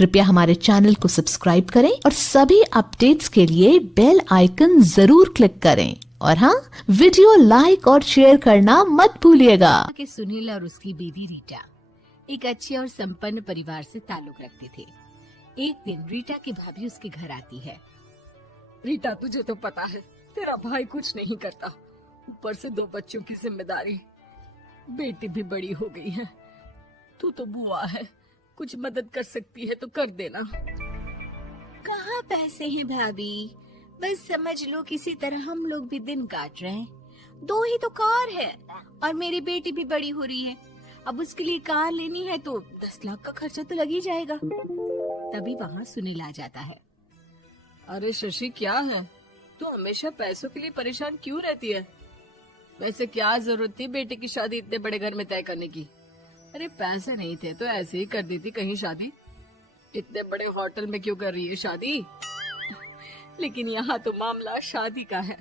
कृपया हमारे चैनल को सब्सक्राइब करें और सभी अपडेट्स के लिए बेल आइकन जरूर क्लिक करें। और हाँ, वीडियो लाइक और शेयर करना मत भूलिएगा। कि सुनील और उसकी बीवी रीटा एक अच्छे और संपन्न परिवार से ताल्लुक रखते थे। एक दिन रीटा की भाभी उसके घर आती है। रीटा, तुझे तो पता है तेरा भाई कुछ नहीं करता, ऊपर से 2 बच्चों की जिम्मेदारी, बेटी भी बड़ी हो गई है। तू तो बुआ है, कुछ मदद कर सकती है तो कर देना। कहाँ पैसे हैं भाभी, बस समझ लो किसी तरह हम लोग भी दिन काट रहे हैं। 2 ही तो कार है और मेरी बेटी भी बड़ी हो रही है। अब उसके लिए कार लेनी है तो 10 लाख का खर्चा तो लग ही जाएगा। तभी वहाँ सुनील आ जाता है। अरे शशि, क्या है, तू हमेशा पैसों के लिए परेशान क्यों रहती है? वैसे क्या जरूरत थी बेटे की शादी इतने बड़े घर में तय करने की? अरे पैसे नहीं थे तो ऐसे ही कर देती कहीं शादी। इतने बड़े होटल में क्यों कर रही है शादी? लेकिन यहाँ तो मामला शादी का है,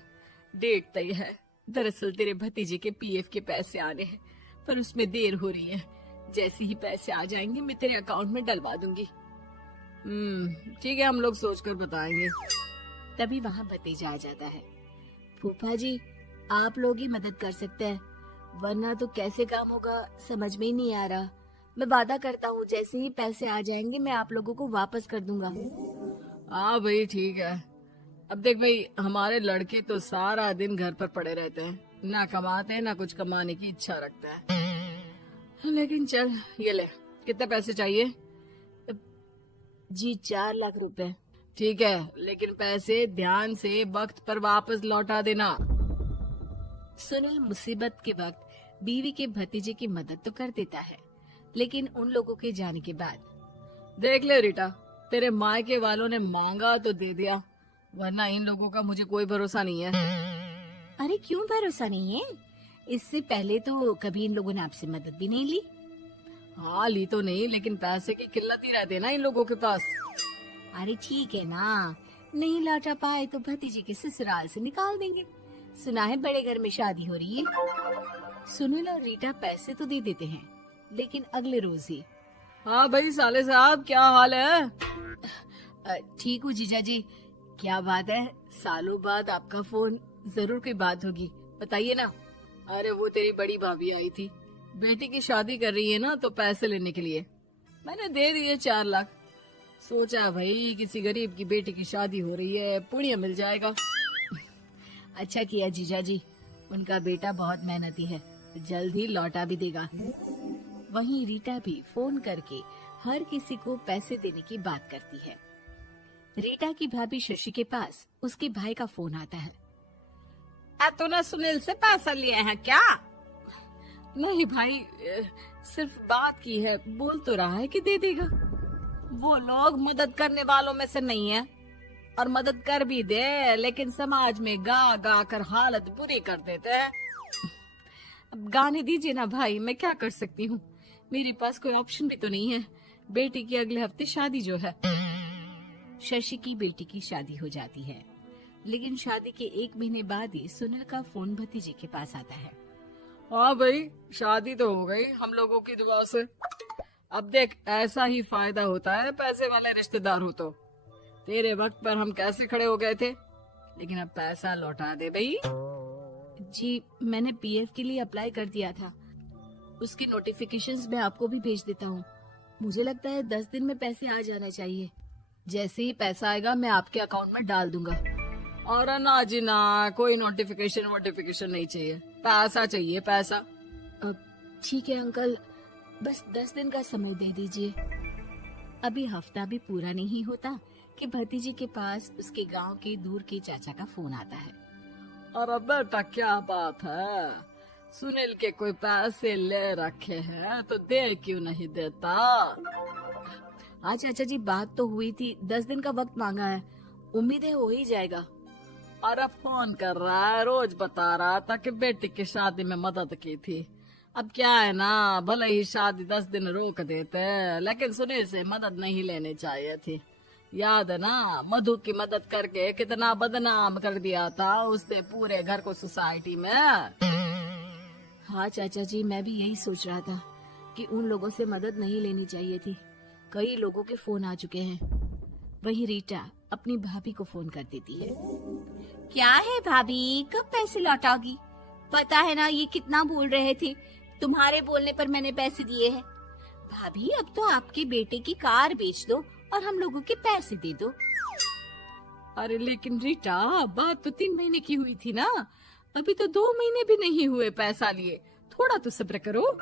डेट तय है। दरअसल तेरे भतीजे के पीएफ के पैसे आने हैं, पर उसमें देर हो रही है। जैसे ही पैसे आ जाएंगे मैं तेरे अकाउंट में डलवा दूंगी। ठीक है, हम लोग सोचकर बताएंगे। तभी वहाँ भतीजा आ जाता है। फूफा जी, आप लोग ही मदद कर सकते हैं, वरना तो कैसे काम होगा समझ में ही नहीं आ रहा। मैं वादा करता हूँ जैसे ही पैसे आ जाएंगे मैं आप लोगों को वापस कर दूंगा। हाँ भाई, ठीक है। अब देख भाई, हमारे लड़के तो सारा दिन घर पर पड़े रहते हैं, ना कमाते हैं ना कुछ कमाने की इच्छा रखता है। लेकिन चल, ये ले, कितने पैसे चाहिए? जी 4 लाख रुपए। ठीक है, लेकिन पैसे ध्यान से वक्त पर वापस लौटा देना। सुनील मुसीबत के वक्त बीवी के भतीजे की मदद तो कर देता है, लेकिन उन लोगों के जाने के बाद देख ले रीटा, तेरे मायके वालों ने मांगा तो दे दिया, वरना इन लोगों का मुझे कोई भरोसा नहीं है। अरे क्यों भरोसा नहीं है? इससे पहले तो कभी इन लोगों ने आपसे मदद भी नहीं ली। हाँ, ली तो नहीं, लेकिन पैसे की किल्लत ही रहती है ना इन लोगों के पास। अरे ठीक है ना, नहीं लौटा पाए तो भतीजे के ससुराल से निकाल देंगे। सुना है बड़े घर में शादी हो रही है। सुनील और रीटा पैसे तो दे देते हैं, लेकिन अगले रोज ही। हाँ भाई साले साहब, क्या हाल है? ठीक हूँ जीजा जी। क्या बात है, सालों बाद आपका फोन, जरूर कोई बात होगी, बताइए ना। अरे वो तेरी बड़ी भाभी आई थी, बेटी की शादी कर रही है ना, तो पैसे लेने के लिए मैंने दे दिए 4 लाख। सोचा भाई किसी गरीब की बेटी की शादी हो रही है, पुण्य मिल जाएगा। अच्छा किया जीजा जी, उनका बेटा बहुत मेहनती है, जल्द ही लौटा भी देगा। वहीं रीटा भी फोन करके हर किसी को पैसे देने की बात करती है। रीटा की भाभी शशि के पास उसके भाई का फोन आता है। तूने सुनील से पैसा लिया है क्या? नहीं भाई, सिर्फ बात की है, बोल तो रहा है कि दे देगा। वो लोग मदद करने वालों में से नहीं है, और मदद कर भी दे लेकिन समाज में गा गा कर हालत बुरी कर देते हैं। अब गाने दीजिए ना भाई, मैं क्या कर सकती हूँ, मेरे पास कोई ऑप्शन भी तो नहीं है। बेटी की अगले हफ्ते शादी जो है। शशि की बेटी की शादी हो जाती है, लेकिन शादी के 1 महीने बाद ही सुनील का फोन भतीजे के पास आता है। हाँ भाई, शादी तो हो गई हम लोगों की दुआ से। अब देख, ऐसा ही फायदा होता है पैसे वाले रिश्तेदार हो तो। तेरे वक्त पर हम कैसे खड़े हो गए थे, लेकिन अब पैसा लौटा दे भाई। जी, मैंने पीएफ के लिए अप्लाई कर दिया था, उसकी नोटिफिकेशंस मैं आपको भी भेज देता हूँ। मुझे लगता है 10 दिन में पैसे आ जाना चाहिए। जैसे ही पैसा आएगा मैं आपके अकाउंट में डाल दूंगा। और ना जी ना, कोई नोटिफिकेशन नहीं चाहिए, पैसा चाहिए, पैसा। ठीक है अंकल, बस 10 दिन का समय दे दीजिए। अभी हफ्ता भी पूरा नहीं होता कि भतीजे के पास उसके गांव के दूर के चाचा का फोन आता है। अरे बेटा, क्या बात है, सुनील के कोई पैसे ले रखे हैं तो दे क्यों नहीं देता? हाँ चाचा जी, बात तो हुई थी, 10 दिन का वक्त मांगा है, उम्मीद है हो ही जाएगा। अरे फोन कर रहा है, रोज बता रहा था कि बेटी की शादी में मदद की थी। अब क्या है ना, भले ही शादी 10 दिन रोक देते, लेकिन सुनील से मदद नहीं लेनी चाहिए थी। याद है ना, मधु की मदद करके कितना बदनाम कर दिया था उसने पूरे घर को सोसाइटी में। हाँ चाचा जी, मैं भी यही सोच रहा था कि उन लोगों से मदद नहीं लेनी चाहिए थी, कई लोगों के फोन आ चुके हैं। वही रीटा अपनी भाभी को फोन कर देती है। क्या है भाभी, कब पैसे लौटाओगी? पता है ना ये कितना बोल रहे थे, तुम्हारे बोलने पर मैंने पैसे दिए हैं। भाभी अब तो आपके बेटे की कार बेच दो और हम लोगों के पैसे दे दो। अरे लेकिन रीटा, बात तो 3 महीने की हुई थी ना, अभी तो 2 महीने भी नहीं हुए पैसा लिए, थोड़ा तो सब्र करो।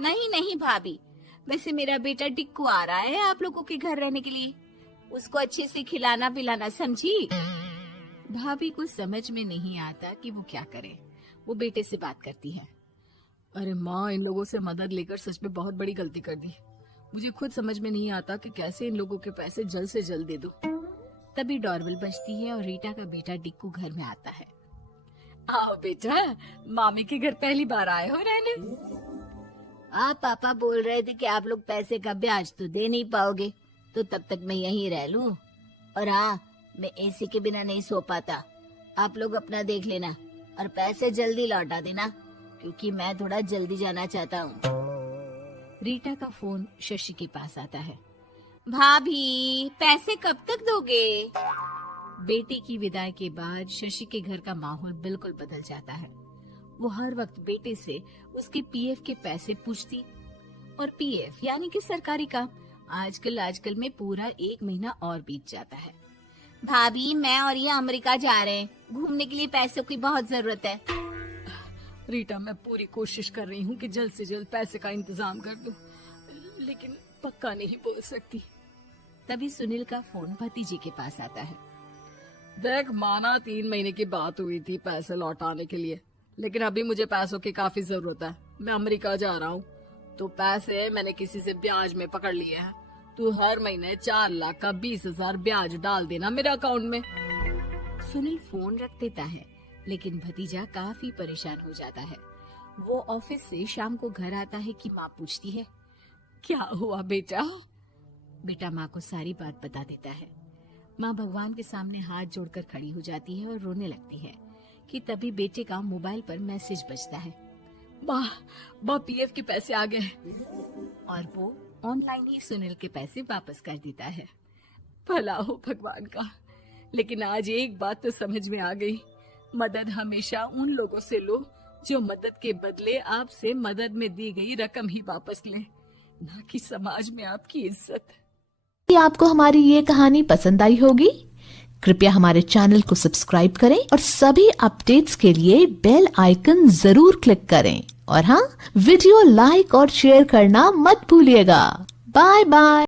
नहीं नहीं भाभी, वैसे मेरा बेटा टिक्कू आ रहा है आप लोगों के घर रहने के लिए, उसको अच्छे से खिलाना पिलाना, समझी? भाभी को समझ में नहीं आता कि वो क्या करे। वो बेटे से बात करती है। अरे माँ, इन लोगों से मदद लेकर सच में बहुत बड़ी गलती कर दी। मुझे खुद समझ में नहीं आता कि कैसे इन लोगों के पैसे जल्द से जल्द दे दूं। तभी डोरबेल बजती है और रीटा का बेटा टिक्कू घर में आता है। आओ बेटा, मामी के घर पहली बार आए हो रहने? आप पापा बोल रहे थे कि आप लोग पैसे का ब्याज तो दे नहीं पाओगे, तो तब तक मैं यहीं रह लूं। और हाँ, मैं एसी के बिना नहीं सो पाता। आप लोग अपना देख लेना और पैसे जल्दी लौटा देना, क्योंकि मैं थोड़ा जल्दी जाना चाहता हूँ। रीटा का फोन शशि के पास आता है। भाभी, पैसे कब तक दोगे? बेटी की विदाई के बाद शशि के घर का माहौल बिल्कुल बदल जाता है। वो हर वक्त बेटे से उसके पीएफ के पैसे पूछती, और पीएफ यानी कि सरकारी काम। आजकल में पूरा 1 महीना और बीत जाता है। भाभी, मैं और ये अमेरिका जा रहे हैं, घूमने के लिए पैसों की बहुत जरूरत है। रीटा, मैं पूरी कोशिश कर रही हूँ कि जल्द से जल्द पैसे का इंतजाम कर दूं, लेकिन पक्का नहीं बोल सकती। तभी सुनील का फोन भतीजे के पास आता है। देख माना 3 महीने की बात हुई थी पैसे लौटाने के लिए, लेकिन अभी मुझे पैसों की काफी जरूरत है। मैं अमेरिका जा रहा हूँ, तो पैसे मैंने किसी से ब्याज में पकड़ लिए हैं। तू हर महीने 4 लाख का 20,000 ब्याज डाल देना मेरे अकाउंट में। सुनील फोन रख देता है, लेकिन भतीजा काफी परेशान हो जाता है। वो ऑफिस से शाम को घर आता है कि माँ पूछती है, क्या हुआ बेटा? बेटा माँ को सारी बात बता देता है। माँ भगवान के सामने हाथ जोड़कर खड़ी हो जाती है और रोने लगती है कि तभी बेटे का मोबाइल पर मैसेज बजता है। माँ, पीएफ के पैसे आ गए। और वो ऑनलाइन ही सुनील के पैसे वापस कर देता है। भला हो भगवान का। लेकिन आज एक बात तो समझ में आ गई, मदद हमेशा उन लोगों से लो जो मदद के बदले आपसे मदद में दी गई रकम ही वापस लें, ना कि समाज में आपकी इज्जत। आपको हमारी ये कहानी पसंद आई होगी। कृपया हमारे चैनल को सब्सक्राइब करें और सभी अपडेट्स के लिए बेल आइकन जरूर क्लिक करें। और हाँ, वीडियो लाइक और शेयर करना मत भूलिएगा। Bye bye.